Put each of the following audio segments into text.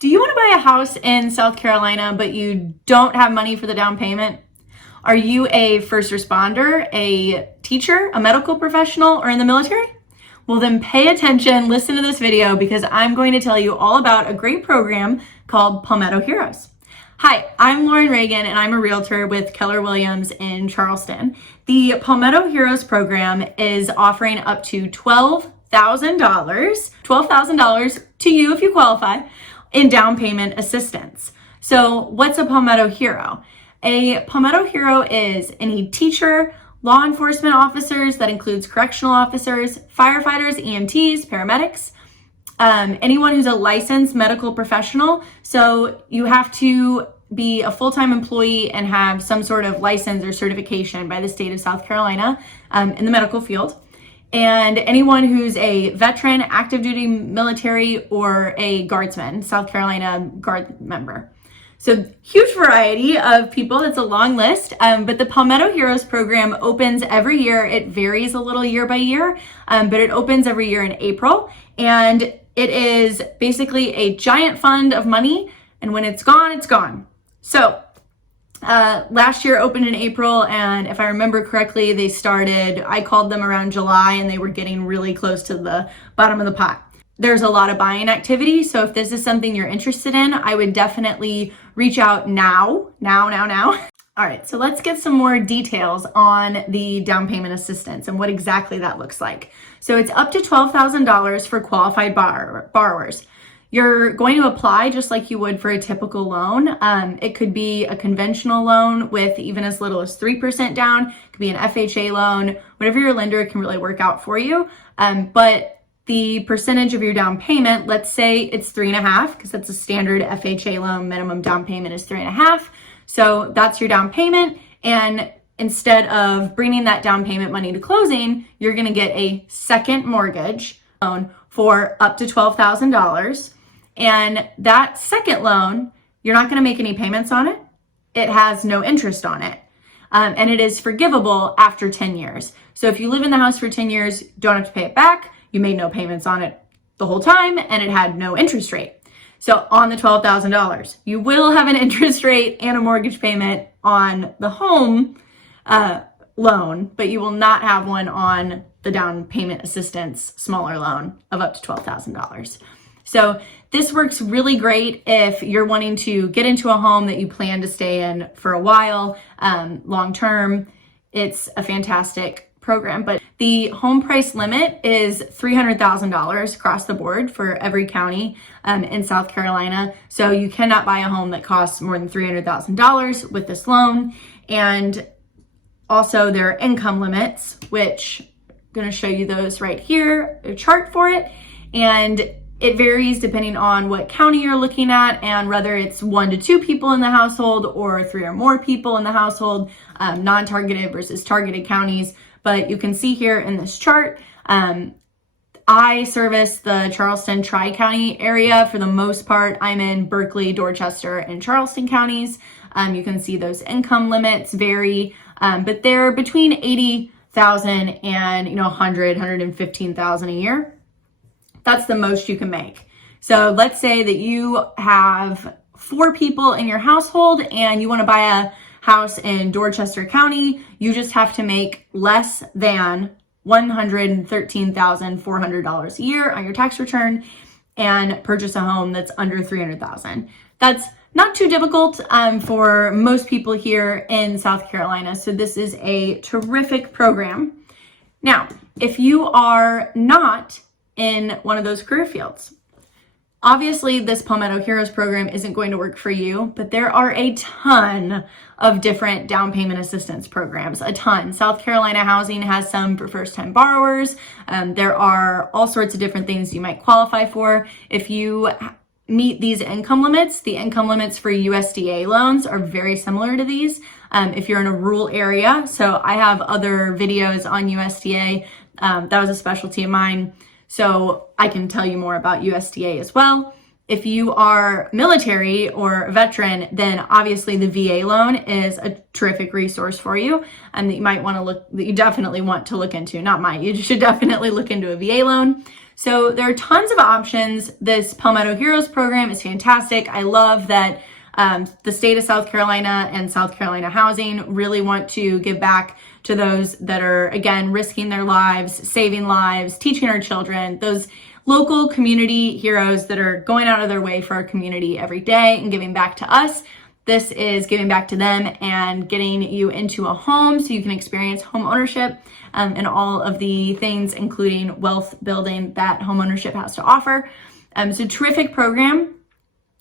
Do you want to buy a house in South Carolina, but you don't have money for the down payment? Are you a first responder, a teacher, a medical professional, or in the military? Well, then pay attention, listen to this video, because I'm going to tell you all about a great program called Palmetto Heroes. Hi, I'm Lauren Reagan, and I'm a realtor with Keller Williams in Charleston. The Palmetto Heroes program is offering up to $12,000 to you if you qualify, in down payment assistance. So what's a Palmetto Hero? A Palmetto Hero is any teacher, law enforcement officers, that includes correctional officers, firefighters, EMTs, paramedics, anyone who's a licensed medical professional. So you have to be a full-time employee and have some sort of license or certification by the state of South Carolina in the medical field. And anyone who's a veteran, active duty military, or a guardsman, South Carolina Guard member. So huge variety of people. It's a long list, but the Palmetto Heroes program opens every year. It varies a little year by year, but it opens every year in April. And it is basically a giant fund of money. And when it's gone, it's gone. So last year opened in April, and if I remember correctly, they started, I called them around July, and they were getting really close to the bottom of the pot. There's a lot of buying activity, so if this is something you're interested in, I would definitely reach out now. All right, so let's get some more details on the down payment assistance and what exactly that looks like. So it's up to $12,000 for qualified borrowers. You're going to apply just like you would for a typical loan. It could be a conventional loan with even as little as 3% down. It could be an FHA loan, whatever your lender can really work out for you. But the percentage of your down payment, let's say it's 3.5%, because that's a standard FHA loan. Minimum down payment is 3.5%. So that's your down payment. And instead of bringing that down payment money to closing, you're going to get a second mortgage loan for up to $12,000. And that second loan, you're not going to make any payments on it. It has no interest on it. And it is forgivable after 10 years. So if you live in the house for 10 years, you don't have to pay it back. You made no payments on it the whole time, and it had no interest rate. So on the $12,000, you will have an interest rate and a mortgage payment on the home loan, but you will not have one on the down payment assistance smaller loan of up to $12,000. So this works really great if you're wanting to get into a home that you plan to stay in for a while, long term. It's a fantastic program, but the home price limit is $300,000 across the board for every county in South Carolina. So you cannot buy a home that costs more than $300,000 with this loan. And also there are income limits, which I'm going to show you those right here, a chart for it. And it varies depending on what county you're looking at and whether it's 1 to 2 people in the household or 3 or more people in the household, non-targeted versus targeted counties. But you can see here in this chart, I service the Charleston Tri-County area. For the most part, I'm in Berkeley, Dorchester, and Charleston counties. You can see those income limits vary, but they're between $80,000 and 115,000 a year. That's the most you can make. So let's say that you have 4 people in your household and you want to buy a house in Dorchester County. You just have to make less than $113,400 a year on your tax return and purchase a home that's under $300,000. That's not too difficult for most people here in South Carolina. So this is a terrific program. Now, if you are not in one of those career fields, obviously this Palmetto Heroes program isn't going to work for you, but there are a ton of different down payment assistance programs, a ton. South Carolina Housing has some for first-time borrowers. There are all sorts of different things you might qualify for. If you meet these income limits, the income limits for USDA loans are very similar to these. If you're in a rural area, so I have other videos on USDA. That was a specialty of mine. So I can tell you more about USDA as well. If you are military or a veteran, then obviously the VA loan is a terrific resource for you, and that you might want to look, that you definitely want to look into. Not might, you should definitely look into a VA loan. So there are tons of options. This Palmetto Heroes program is fantastic. I love that the state of South Carolina and South Carolina Housing really want to give back to those that are, again, risking their lives, saving lives, teaching our children, those local community heroes that are going out of their way for our community every day and giving back to us. This is giving back to them and getting you into a home so you can experience home ownership and all of the things, including wealth building that home ownership has to offer. So terrific program.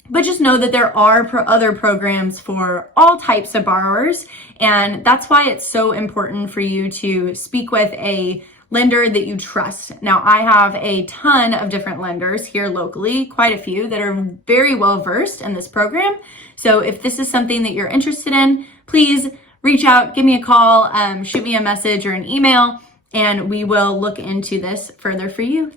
But just know that there are other programs for all types of borrowers. And that's why it's so important for you to speak with a lender that you trust. Now, I have a ton of different lenders here locally, quite a few that are very well versed in this program. So if this is something that you're interested in, please reach out, give me a call, shoot me a message or an email, and we will look into this further for you.